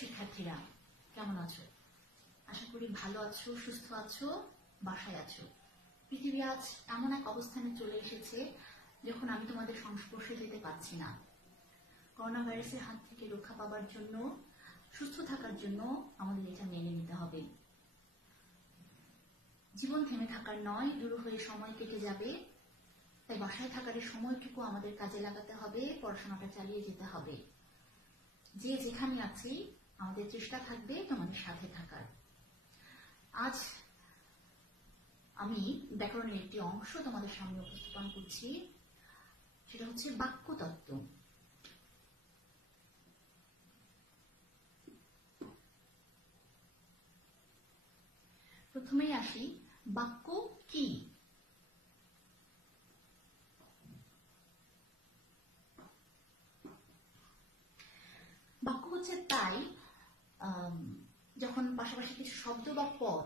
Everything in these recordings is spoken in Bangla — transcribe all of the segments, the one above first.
শিক্ষার্থীরা, কেমন আছো? আশা করি ভালো আছো, সুস্থ আছো, বাসায় আছো। পৃথিবী আজ এমন এক অবস্থানে চলে এসেছে যখন আমি তোমাদের সংস্পর্শে যেতে পারছি না। করোনা ভাইরাসের হাত থেকে রক্ষা পাবার জন্য, সুস্থ থাকার জন্য আমাদের এটা মেনে নিতে হবে। জীবন থেমে থাকার নয়, দূর হয়ে সময় কেটে যাবে। তাই বাসায় থাকার এই সময়টুকু আমাদের কাজে লাগাতে হবে, পড়াশোনাটা চালিয়ে যেতে হবে। যে যেখানে আছি আমাদের চেষ্টা থাকবে তোমাদের সাথে থাকার। আজ আমি ব্যাকরণের একটি অংশ তোমাদের সামনে উপস্থাপন করছি, সেটা হচ্ছে বাক্যতত্ত্ব। প্রথমেই আসি, বাক্য কি? বাক্য হচ্ছে তাই যখন পাশাপাশি কিছু শব্দ বা পদ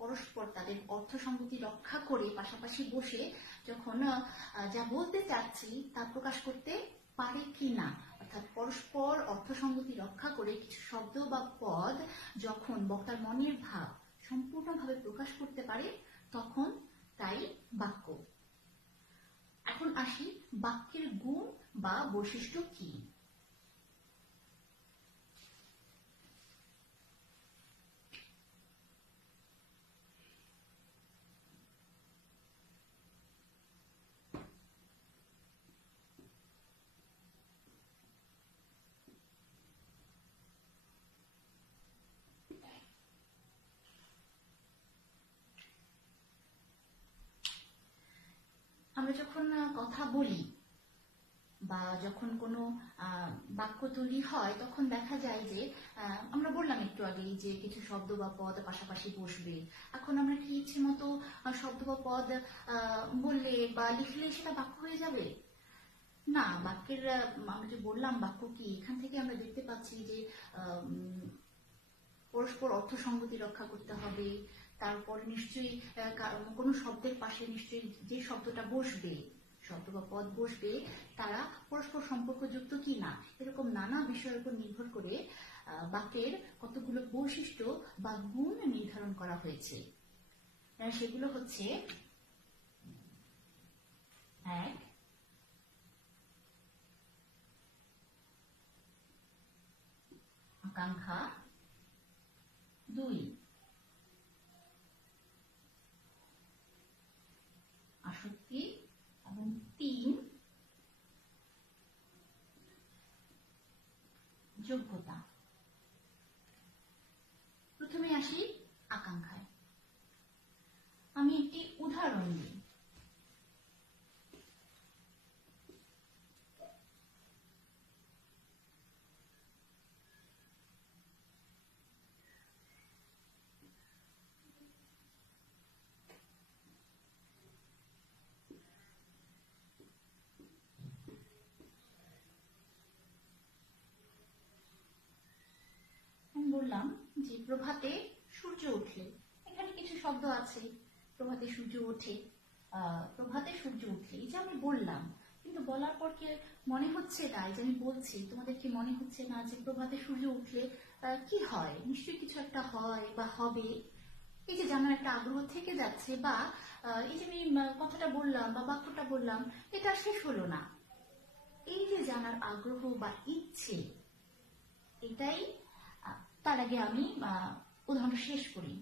পরস্পর তাদের অর্থ সংগতি রক্ষা করে পাশাপাশি বসে যখন যা বলতে চাচ্ছি তা প্রকাশ করতে পারে কি না, অর্থাৎ পরস্পর অর্থ সংগতি রক্ষা করে কিছু শব্দ বা পদ যখন বক্তার মনের ভাব সম্পূর্ণভাবে প্রকাশ করতে পারে তখন তাই বাক্য। এখন আসি, বাক্যের গুণ বা বৈশিষ্ট্য কি? আমরা যখন কথা বলি বা যখন কোনো বাক্য তৈরি হয় তখন দেখা যায় যে আমরা বললাম একটু আগেই যে কিছু শব্দ বা পদ পাশাপাশি বসবে। এখন আমরা কি ইচ্ছে মতো শব্দ বা পদ বললে বা লিখলে সেটা বাক্য হয়ে যাবে না। বাক্যের আমরা যে বললাম বাক্য কি, এখান থেকে আমরা দেখতে পাচ্ছি যে পরস্পর অর্থ সংগতি রক্ষা করতে হবে। তারপরে নিশ্চয়ই কোনো শব্দের পাশে নিশ্চয়ই যে শব্দটা বসবে, শব্দ বা পদ বসবে, তারা পরস্পর সম্পর্কযুক্ত কি না, এরকম নানা বিষয়ের উপর নির্ভর করে বাক্যের কতগুলো বৈশিষ্ট্য বা গুণ নির্ধারণ করা হয়েছে। সেগুলো হচ্ছে: 1, আকাঙ্ক্ষা, 2, আসক্তি, এবং 3, যোগ্যতা। প্রথমে আসি আকাঙ্ক্ষায়। আমি একটি উদাহরণ দিই। বললাম যে প্রভাতে সূর্য ওঠে, এখানে কিছু শব্দ আছে, প্রভাতে সূর্য ওঠে, প্রভাতে সূর্য উঠলে, এই যে আমি বললাম, কিন্তু বলার পর কি মনে হচ্ছে না, এই যে আমি বলছি তোমাদের কি মনে হচ্ছে না যে প্রভাতে সূর্য উঠলে কি হয়? নিশ্চয়ই কিছু একটা হয় বা হবে, এই যে জানার একটা আগ্রহ থেকে যাচ্ছে। বা এই যে আমি কথাটা বললাম বা বাক্যটা বললাম, এটা শেষ হলো না, এই যে জানার আগ্রহ বা ইচ্ছে, এটাই। তার আগে আমি উদাহরণটা শেষ করি।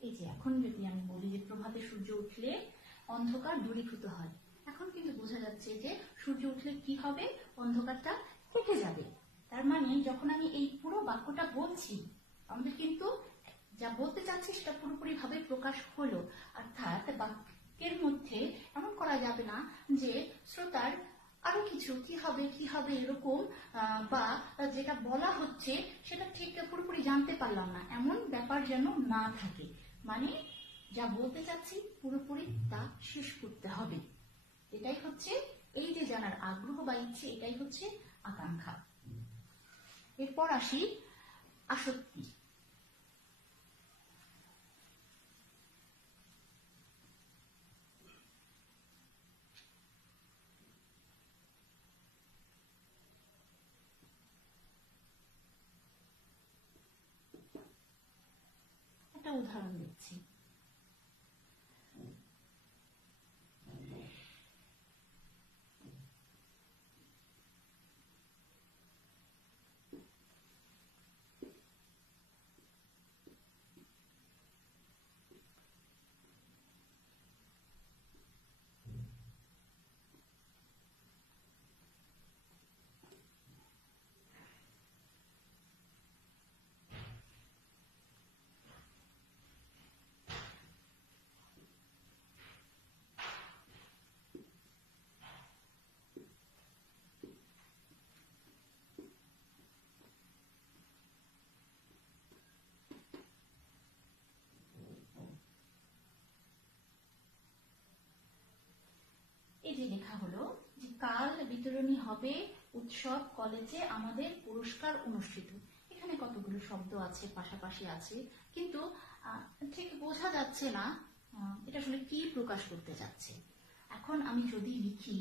এই যে এখন যদি আমি বলি যে প্রভাতে সূর্য উঠলে অন্ধকার দূরীভূত হয়, এখন কিন্তু বোঝা যাচ্ছে যে সূর্য উঠলে কি হবে? অন্ধকারটা কেটে যাবে। তার মানে যখন আমি এই পুরো বাক্যটা বলছি, আমাদের কিন্তু যা বলতে চাচ্ছি সেটা পুরোপুরি ভাবে প্রকাশ হলো। অর্থাৎ বাক্যের মধ্যে এমন করা যাবে না যে শ্রোতার আরো কিছু কি হবে কি হবে এরকম, বা যেটা বলা হচ্ছে সেটা ঠিক পুরোপুরি জানতে পারলাম না, এমন ব্যাপার যেন না থাকে। মানে যা বলতে চাচ্ছি পুরোপুরি তা শেষ করতে হবে, এটাই হচ্ছে এই যে জানার আগ্রহ বা ইচ্ছে, এটাই হচ্ছে আকাঙ্ক্ষা। এরপর আসি আসক্তি। একটা উদাহরণ দিচ্ছি। এই যে লেখা হলো যে কাল বিতরণী হবে উৎসব কলেজে আমাদের পুরস্কার অনুষ্ঠিত। এখানে কতগুলো শব্দ আছে, পাশাপাশি আছে, কিন্তু ঠিক বোঝা যাচ্ছে না এটা আসলে কি প্রকাশ করতে যাচ্ছে। এখন আমি যদি লিখি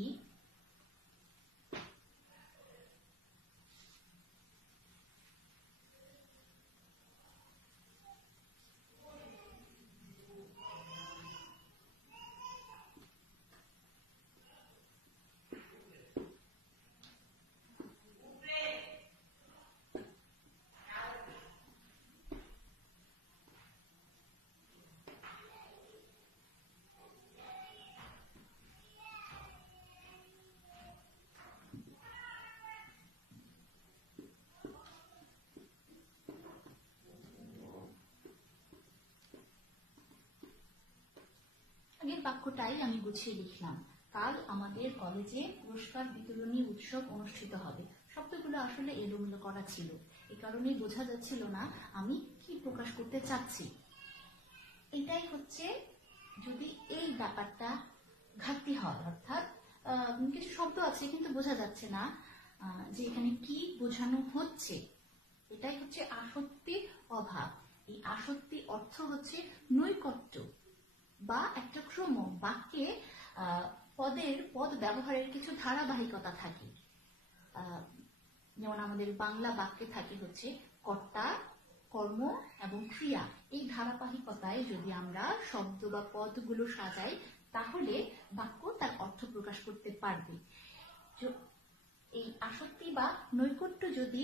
আগের বাক্যটাই আমি গুছিয়ে লিখলাম, কাল আমাদের কলেজে পুরস্কার বিতরণী উৎসব অনুষ্ঠিত হবে। শব্দগুলো আসলে এলোমেলো করা ছিল, এই কারণেই বোঝা যাচ্ছিল না আমি কি প্রকাশ করতে চাচ্ছি। এটাই হচ্ছে যদি এই ব্যাপারটা ঘাটতি হয়, অর্থাৎ কিছু শব্দ আছে কিন্তু বোঝা যাচ্ছে না যে এখানে কি বোঝানো হচ্ছে, এটাই হচ্ছে আসক্তির অভাব। এই আসক্তি অর্থ হচ্ছে নৈকট্য বা একটা ক্রম, বাক্যে পদ ব্যবহারের কিছু ধারাবাহিকতা থাকে। যেমন আমাদের বাংলা বাক্যে থাকে হচ্ছে কর্তা, কর্ম এবং ক্রিয়া। এই ধারাবাহিকতায় যদি আমরা শব্দ বা পদগুলো সাজাই তাহলে বাক্য তার অর্থ প্রকাশ করতে পারবে। এই আসক্তি বা নৈকট্য যদি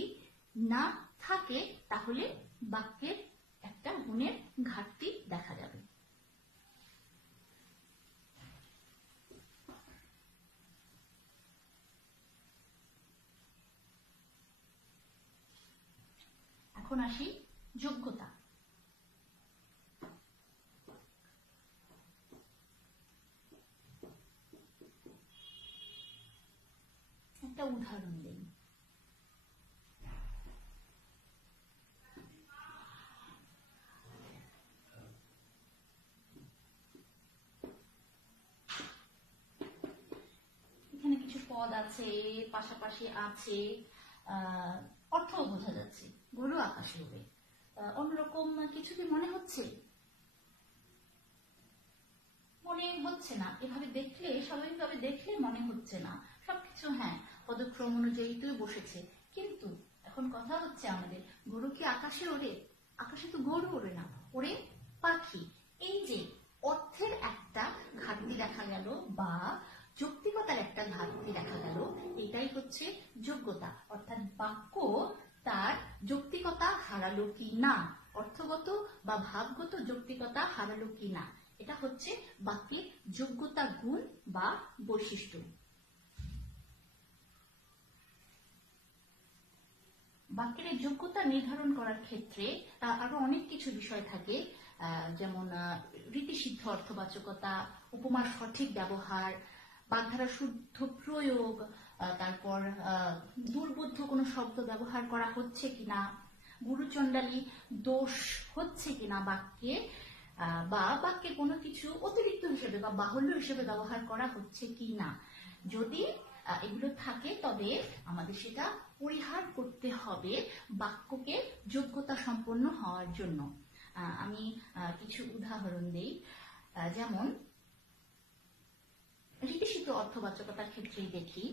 না থাকে তাহলে বাক্যের একটা গুণের ঘাটতি দেখা যাবে। এখন আসি যোগ্যতা। একটা উদাহরণ দিই। এখানে কিছু পদ আছে, পাশাপাশি আছে, অর্থও বোঝা যাচ্ছে, গরু আকাশে উড়ে। অন্যরকম কিছু কি মনে হচ্ছে? মনে হচ্ছে না। এভাবে দেখলে, স্বাভাবিকভাবে দেখলে মনে হচ্ছে না। সবকিছু হ্যাঁ পদক্রম অনুযায়ী তো বসেছে, কিন্তু এখন কথা হচ্ছে আমাদের গরু কি আকাশে ওড়ে? আকাশে তো গরু ওড়ে না, ওড়ে পাখি। এই যে অর্থের একটা ঘাটতি দেখা গেল বা যৌক্তিকতার একটা ঘাটতি দেখা গেল, এটাই হচ্ছে যোগ্যতা। অর্থাৎ বাক্য তার যৌক্তিকতা হারালো কি না, অর্থগত বা ভাবগত যৌক্তিকতা হারালো কি না, এটা হচ্ছে বাক্যের যোগ্যতা গুণ বা বৈশিষ্ট্য। বাক্যের যোগ্যতা নির্ধারণ করার ক্ষেত্রে আরো অনেক কিছু বিষয় থাকে, যেমন রীতিসিদ্ধ অর্থবাচকতা, উপমার সঠিক ব্যবহার, বাগধারা শুদ্ধ প্রয়োগ, তারপর দুর্বোধ্য কোনো শব্দ ব্যবহার করা হচ্ছে কিনা, গুরুচণ্ডালী দোষ হচ্ছে কিনা বাক্যে, বা বাক্যে কোনো কিছু অতিরিক্ত হিসেবে বা বাহুল্য হিসেবে ব্যবহার করা হচ্ছে কি না। যদি এগুলো থাকে তবে আমাদের সেটা পরিহার করতে হবে বাক্যকে যোগ্যতা সম্পন্ন হওয়ার জন্য। আমি কিছু উদাহরণ দিই। যেমন রীতিসিদ্ধ অর্থবাচকতার ক্ষেত্রেই দেখি।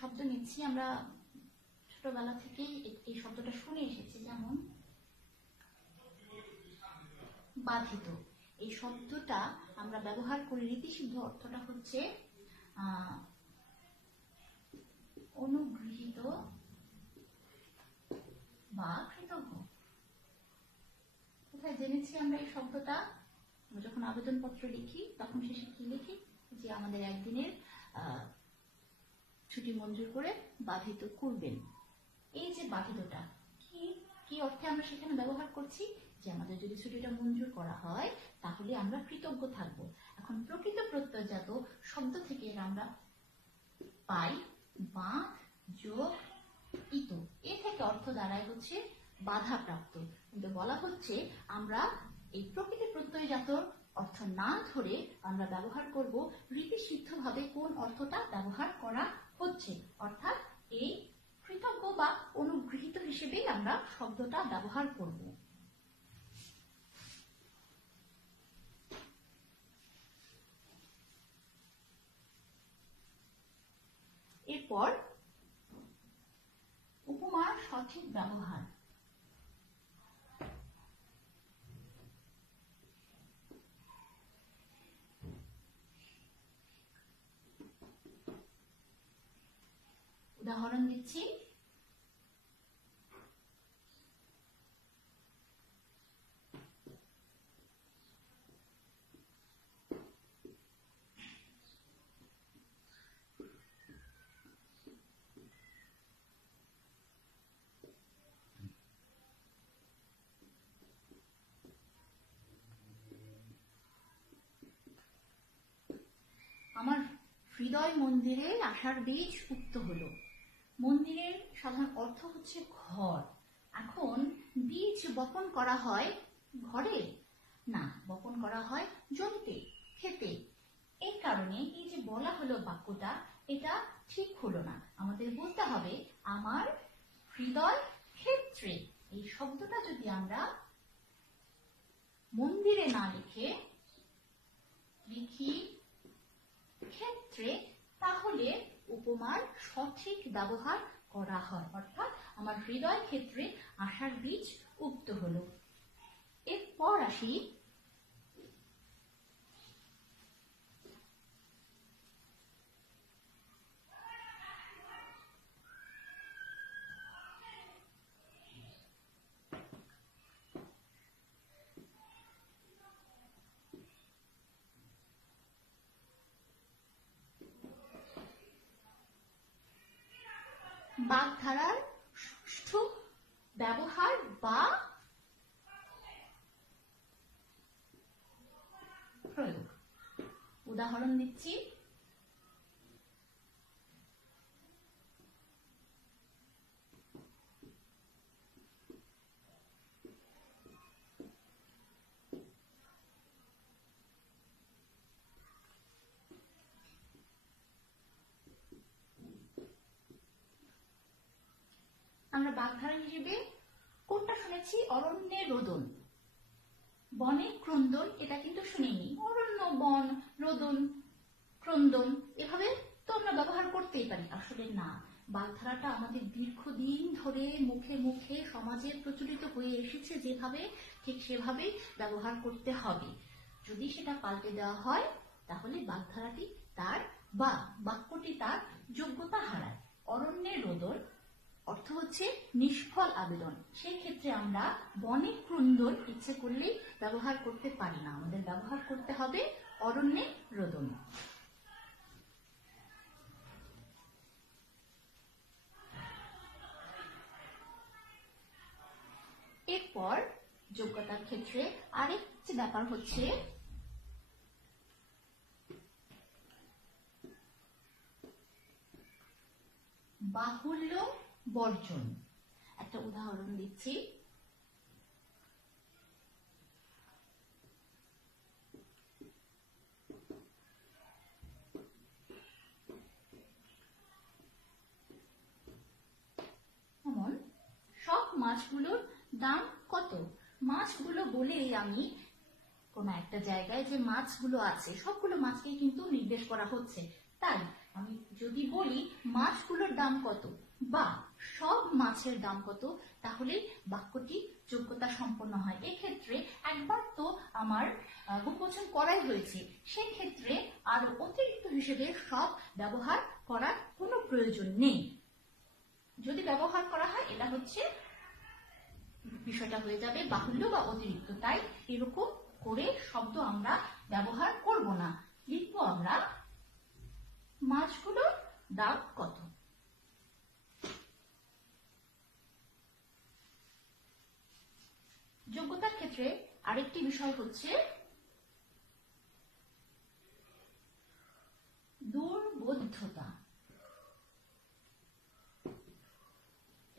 শব্দ নিচ্ছি, আমরা ছোটবেলা থেকেই এই শব্দটা শুনে এসেছি। যেমন বাধিত, এই শব্দটা আমরা ব্যবহার করি, রীতিসিদ্ধ অর্থটা হচ্ছে অনুগৃহীত বা কৃতজ্ঞ। কোথায় জেনেছি আমরা এই শব্দটা? যখন আবেদনপত্র লিখি তখন শেষে কি লিখি? যে আমাদের একদিনের ছুটি মঞ্জুর করে বাধিত করবেন। এই যে বাধিতটা কি কি অর্থে আমরা সেখানে ব্যবহার করছি? যে আমাদের যদি ছুটিটা মঞ্জুর করা হয় তাহলে আমরা কৃতজ্ঞ থাকব। এখন প্রকৃত প্রত্যয়জাত শব্দ থেকে আমরা পাই বাঁধ যোগ ইত, এ থেকে অর্থ দাঁড়ায় হচ্ছে বাধাপ্রাপ্ত। কিন্তু বলা হচ্ছে আমরা এই প্রকৃতি প্রত্যয়জাত অর্থ না ধরে আমরা ব্যবহার করব রীতিসিদ্ধভাবে কোন অর্থটা ব্যবহার করা হচ্ছে, অর্থাৎ এই কৃতজ্ঞ বা অনুগৃহীত হিসেবেই আমরা শব্দটা ব্যবহার করব। এরপর উপমার সঠিক ব্যবহার। উদাহরণ দিচ্ছি। আমার হৃদয় মন্দিরে আশার বীজ উক্ত হলো। মন্দিরের সাধারণ অর্থ হচ্ছে ঘর। এখন বীজ বপন করা হয় ঘরে না, বপন করা হয় জমিতে, খেতে। এই কারণে এই যে বলা হলো বাক্যটা, এটা ঠিক হলো না। আমাদের বলতে হবে আমার হৃদয় ক্ষেত্রে। এই শব্দটা যদি আমরা মন্দিরে না লিখে লিখি ক্ষেত্রে, তাহলে উপমার সঠিক ব্যবহার করা হয়, অর্থাৎ আমার হৃদয় ক্ষেত্রে আশার বীজ উক্ত হলো। এরপর আসি বাগধারার সুষ্ঠু ব্যবহার বা প্রয়োগ। উদাহরণ দিচ্ছি। আমরা আমরা বাগধারা হিসেবে কোনটা শুনেছি? অরণ্যে রোদন, বনে ক্রন্দন, এটা কিন্তু শুনিনি। অরণ্য, বন, রোদন, ক্রন্দন এভাবে তো আমরা ব্যবহার করতেই পারি। আসলে না, বাগধারাটা আমাদের দীর্ঘদিন ধরে মুখে মুখে সমাজে প্রচলিত হয়ে এসেছে যেভাবে, ঠিক সেভাবে ব্যবহার করতে হবে। যদি সেটা পাল্টে দেওয়া হয় তাহলে বাগধারাটি তার বা বাক্যটি তার যোগ্যতা হারায়। অরণ্যে রোদন অর্থ হচ্ছে নিষ্ফল আবেদন, সেই ক্ষেত্রে আমরা বনে ক্রন্দন ইচ্ছে করলেই ব্যবহার করতে পারি না, আমাদের ব্যবহার করতে হবে অরণ্যে রোদন। এরপর যোগ্যতার ক্ষেত্রে আরেকটি ব্যাপার হচ্ছে বাহুল্য বর্জন। একটা উদাহরণ দিচ্ছি। যেমন সব মাছগুলোর দাম কত? মাছগুলো বলেই আমি কোন একটা জায়গায় যে মাছগুলো আছে সবগুলো মাছকেই কিন্তু নির্দেশ করা হচ্ছে। তাই আমি যদি বলি মাছগুলোর দাম কত বা সব মাছের দাম কত, তাহলে বাক্যটি যোগ্যতা সম্পন্ন হয়। এক্ষেত্রে একবার তো আমার বহুবচন করাই হয়েছে, সেক্ষেত্রে আর অতিরিক্ত হিসেবে সব ব্যবহার করার কোনো প্রয়োজন নেই। যদি ব্যবহার করা হয় এটা হচ্ছে বিষয়টা হয়ে যাবে বাহুল্য বা অতিরিক্ত। তাই এরকম করে শব্দ আমরা ব্যবহার করব না, লিখবো আমরা মাছগুলোর দাম কত। যোগ্যতার ক্ষেত্রে আরেকটি বিষয় হচ্ছে দুর্বোধ্যতা।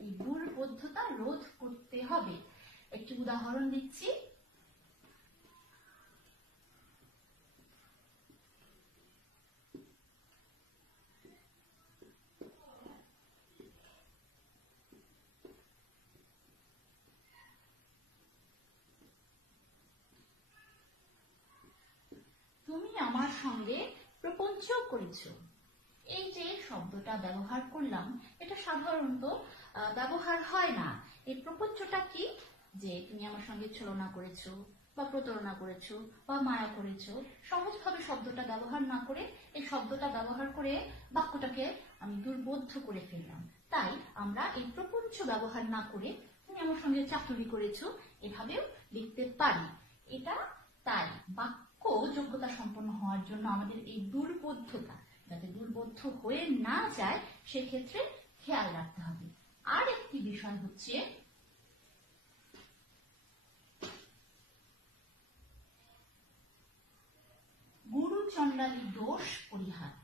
এই দুর্বোধ্যতা রোধ করতে হবে। একটি উদাহরণ দিচ্ছি। তুমি আমার সঙ্গে প্রপঞ্চ করেছ। এই যে শব্দটা ব্যবহার করলাম এটা সাধারণত ব্যবহার হয় না। এই প্রপঞ্চটা কি? যে তুমি আমার সঙ্গে ছলনা করেছো বা প্রতারণা করেছো বা মায়া করেছো। সহজভাবে শব্দটা ব্যবহার না করে এই শব্দটা ব্যবহার করে বাক্যটাকে আমি দুর্বোধ্য করে ফেললাম। তাই আমরা এই প্রপঞ্চ ব্যবহার না করে তুমি আমার সঙ্গে চাতুরি করেছো এভাবেও লিখতে পারি। এটা তাই বাক্য যোগ্যতা সম্পন্ন হওয়ার জন্য আমাদের এই দুর্বোধ্যতা যাতে দুর্বোধ্য হয়ে না যায় সেক্ষেত্রে খেয়াল রাখতে হবে। আর একটি বিষয় হচ্ছে গুরু চণ্ডালী দোষ পরিহার।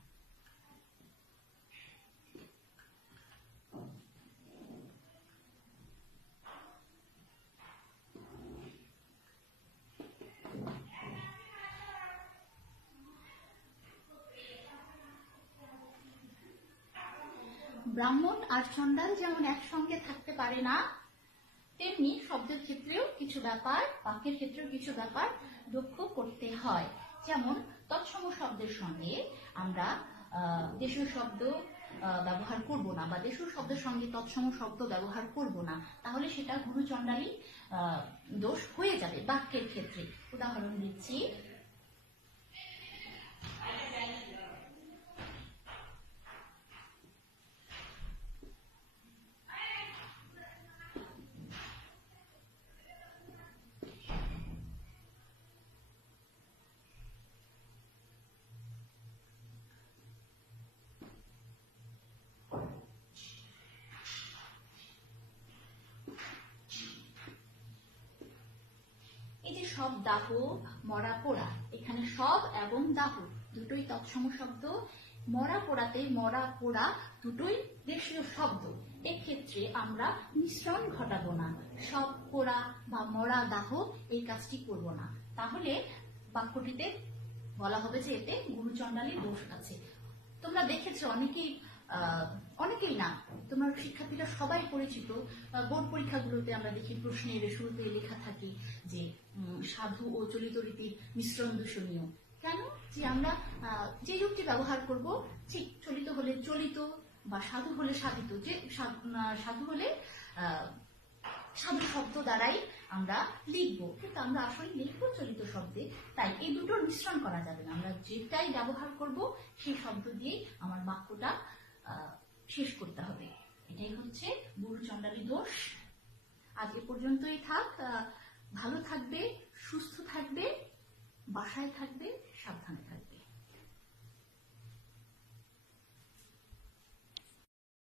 ব্রাহ্মণ আর চণ্ডাল যেমন একসঙ্গে থাকতে পারে না, তেমনি শব্দের ক্ষেত্রেও কিছু ব্যাপার, বাক্যের ক্ষেত্রেও কিছু ব্যাপার লক্ষ্য করতে হয়। যেমন তৎসম শব্দের সঙ্গে আমরা দেশীয় শব্দ ব্যবহার করব না বা দেশীয় শব্দের সঙ্গে তৎসম শব্দ ব্যবহার করব না, তাহলে সেটা গুরু চণ্ডালী দোষ হয়ে যাবে বাক্যের ক্ষেত্রে। উদাহরণ দিচ্ছি। সব দাহ, মরা পোড়া, এখানে সব এবং দাহ দুটোই তৎসম শব্দ। মরা পোড়াতে মরা পোড়া দুটোই দেশীয় শব্দ। এক্ষেত্রে আমরা মিশ্রণ ঘটাবো না, সব পোড়া বা মরা দাহ এই কাজটি করব না, তাহলে বাক্যটিতে বলা হবে যে এতে গুরু চণ্ডালীর দোষ আছে। তোমরা দেখেছো অনেকেই অনেকেই না, তোমার শিক্ষার্থীরা সবাই পরিচিত। বোর্ড পরীক্ষাগুলোতে আমরা দেখি প্রশ্নের শুরুতে লেখা থাকে যে সাধু ও চলিত রীতির মিশ্রণ দূষণীয়। কেন? যে আমরা যে যুক্তি ব্যবহার করব, ঠিক চলিত হলে চলিত বা সাধু হলে সাধিত, যে সাধু হলে সাধু শব্দ দ্বারাই আমরা লিখবো, কিন্তু আমরা আসলে লিখবো চলিত শব্দে। তাই এই দুটোর মিশ্রণ করা যাবে না, আমরা যেটাই ব্যবহার করব সেই শব্দ দিয়েই আমার বাক্যটা শেষ করতে হবে। এটাই হচ্ছে গুরু চণ্ডালী দোষ। আজ এ পর্যন্তই থাক। ভালো থাকবে, সুস্থ থাকবে, বাসায় থাকবে, সাবধানে থাকবে।